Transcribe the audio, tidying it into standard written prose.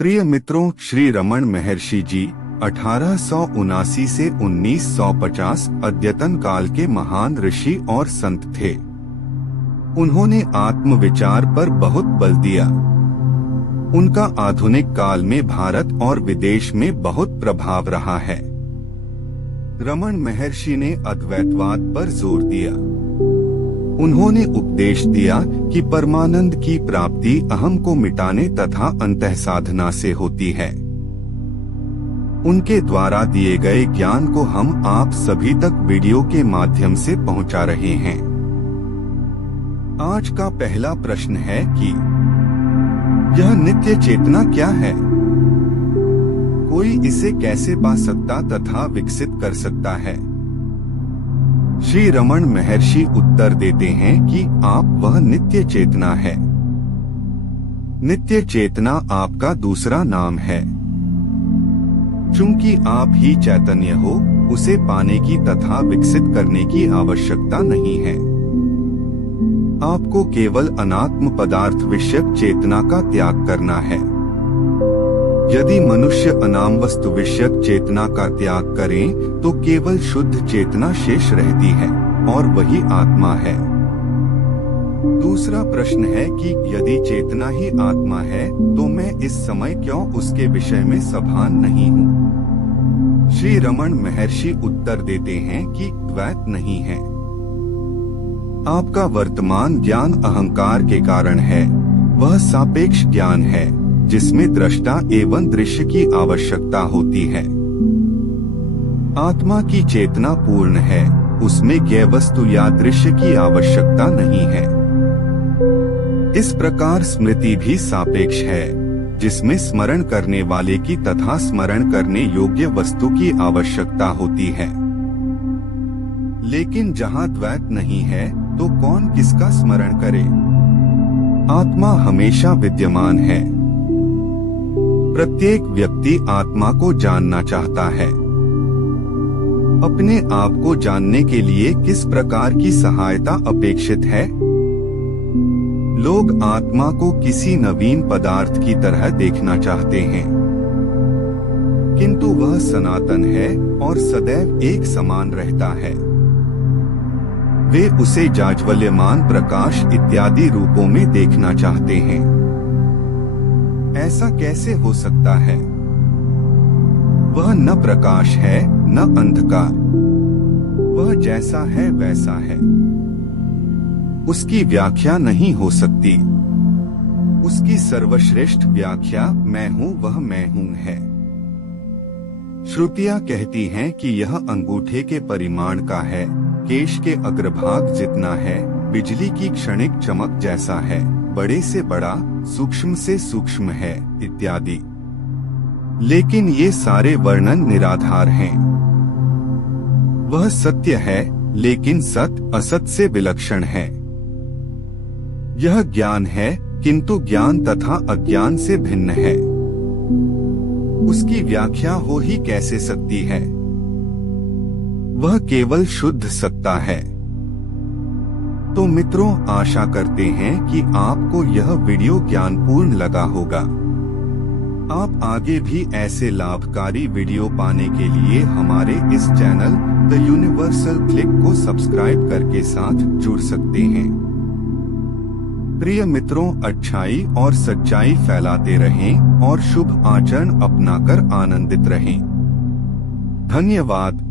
प्रिय मित्रों, श्री रमण महर्षि जी 1879 से 1950 अद्यतन काल के महान ऋषि और संत थे। उन्होंने आत्मविचार पर बहुत बल दिया। उनका आधुनिक काल में भारत और विदेश में बहुत प्रभाव रहा है। रमण महर्षि ने अद्वैतवाद पर जोर दिया। उन्होंने उपदेश दिया कि परमानंद की प्राप्ति अहम को मिटाने तथा अंतः साधना से होती है। उनके द्वारा दिए गए ज्ञान को हम आप सभी तक वीडियो के माध्यम से पहुंचा रहे हैं। आज का पहला प्रश्न है कि यह नित्य चेतना क्या है? कोई इसे कैसे पा सकता तथा विकसित कर सकता है? श्री रमण महर्षि उत्तर देते हैं कि आप वह नित्य चेतना है। नित्य चेतना आपका दूसरा नाम है। चूंकि आप ही चैतन्य हो, उसे पाने की तथा विकसित करने की आवश्यकता नहीं है। आपको केवल अनात्म पदार्थ विषयक चेतना का त्याग करना है। यदि मनुष्य अनाम वस्तु विषयक चेतना का त्याग करें तो केवल शुद्ध चेतना शेष रहती है और वही आत्मा है। दूसरा प्रश्न है कि यदि चेतना ही आत्मा है तो मैं इस समय क्यों उसके विषय में सभान नहीं हूँ? श्री रमण महर्षि उत्तर देते हैं कि द्वैत नहीं है। आपका वर्तमान ज्ञान अहंकार के कारण है। वह सापेक्ष ज्ञान है जिसमें दृष्टा एवं दृश्य की आवश्यकता होती है। आत्मा की चेतना पूर्ण है, उसमें ज्ञेय वस्तु या दृश्य की आवश्यकता नहीं है। इस प्रकार स्मृति भी सापेक्ष है, जिसमें स्मरण करने वाले की तथा स्मरण करने योग्य वस्तु की आवश्यकता होती है। लेकिन जहाँ द्वैत नहीं है तो कौन किसका स्मरण करे? आत्मा हमेशा विद्यमान है। प्रत्येक व्यक्ति आत्मा को जानना चाहता है। अपने आप को जानने के लिए किस प्रकार की सहायता अपेक्षित है? लोग आत्मा को किसी नवीन पदार्थ की तरह देखना चाहते हैं, किंतु वह सनातन है और सदैव एक समान रहता है। वे उसे जाज्वल्यमान प्रकाश इत्यादि रूपों में देखना चाहते हैं। ऐसा कैसे हो सकता है? वह न प्रकाश है न अंधकार। वह जैसा है वैसा है। उसकी व्याख्या नहीं हो सकती। उसकी सर्वश्रेष्ठ व्याख्या मैं हूँ वह मैं हूँ है। श्रुतियाँ कहती हैं कि यह अंगूठे के परिमाण का है, केश के अग्रभाग जितना है, बिजली की क्षणिक चमक जैसा है, बड़े से बड़ा, सूक्ष्म से सूक्ष्म है इत्यादि। लेकिन ये सारे वर्णन निराधार हैं। वह सत्य है, लेकिन सत्य असत से विलक्षण है। यह ज्ञान है, किंतु ज्ञान तथा अज्ञान से भिन्न है। उसकी व्याख्या हो ही कैसे सकती है? वह केवल शुद्ध सत्ता है। तो मित्रों, आशा करते हैं कि आपको यह वीडियो ज्ञानपूर्ण लगा होगा। आप आगे भी ऐसे लाभकारी वीडियो पाने के लिए हमारे इस चैनल द यूनिवर्सल क्लिक को सब्सक्राइब करके साथ जुड़ सकते हैं। प्रिय मित्रों, अच्छाई और सच्चाई फैलाते रहें और शुभ आचरण अपनाकर आनंदित रहें। धन्यवाद।